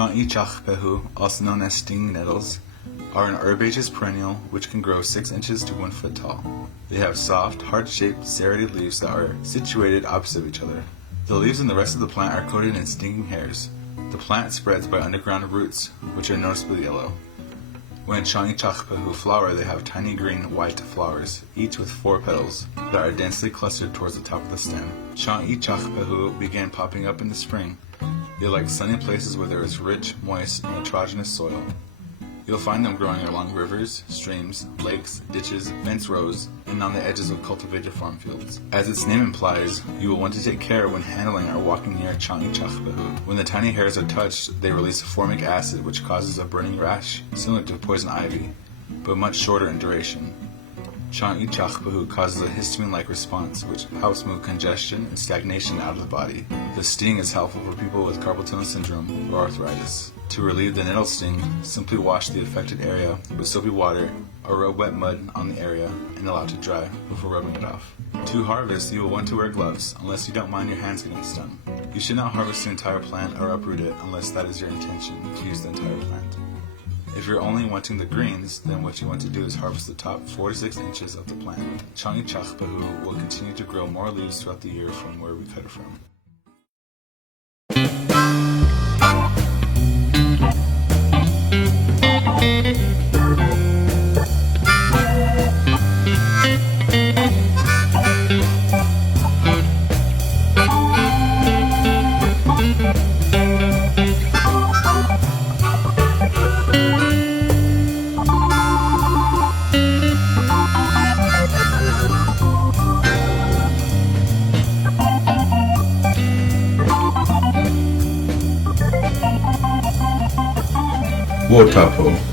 Chawn-ee-chaqh-peh-huu, also known as stinging nettles, are an herbaceous perennial which can grow 6 inches to 1 foot tall. They have soft, heart-shaped, serrated leaves that are situated opposite of each other. The leaves and the rest of the plant are coated in stinging hairs. The plant spreads by underground roots, which are noticeably yellow. When chawn-ee-chaqh-peh-huu flower, they have tiny green, white flowers, each with 4 petals, that are densely clustered towards the top of the stem. Chawn-ee-chaqh-peh-huu began popping up in the spring. They like sunny places where there is rich, moist, nitrogenous soil. You'll find them growing along rivers, streams, lakes, ditches, fence rows, and on the edges of cultivated farm fields. As its name implies, you will want to take care when handling or walking near chawn-ee-chaqh-peh-huu. When the tiny hairs are touched, they release formic acid which causes a burning rash, similar to poison ivy, but much shorter in duration. Chawn-ee-chaqh-peh-huu causes a histamine-like response, which helps move congestion and stagnation out of the body. The sting is helpful for people with carpal tunnel syndrome or arthritis. To relieve the nettle sting, simply wash the affected area with soapy water or rub wet mud on the area and allow it to dry before rubbing it off. To harvest, you will want to wear gloves unless you don't mind your hands getting stung. You should not harvest the entire plant or uproot it unless that is your intention to use the entire plant. If you're only wanting the greens, then what you want to do is harvest the top 4 to 6 inches of the plant. Chawn-ee-chaqh-peh-huu will continue to grow more leaves throughout the year from where we cut it from. Mitakuyepi.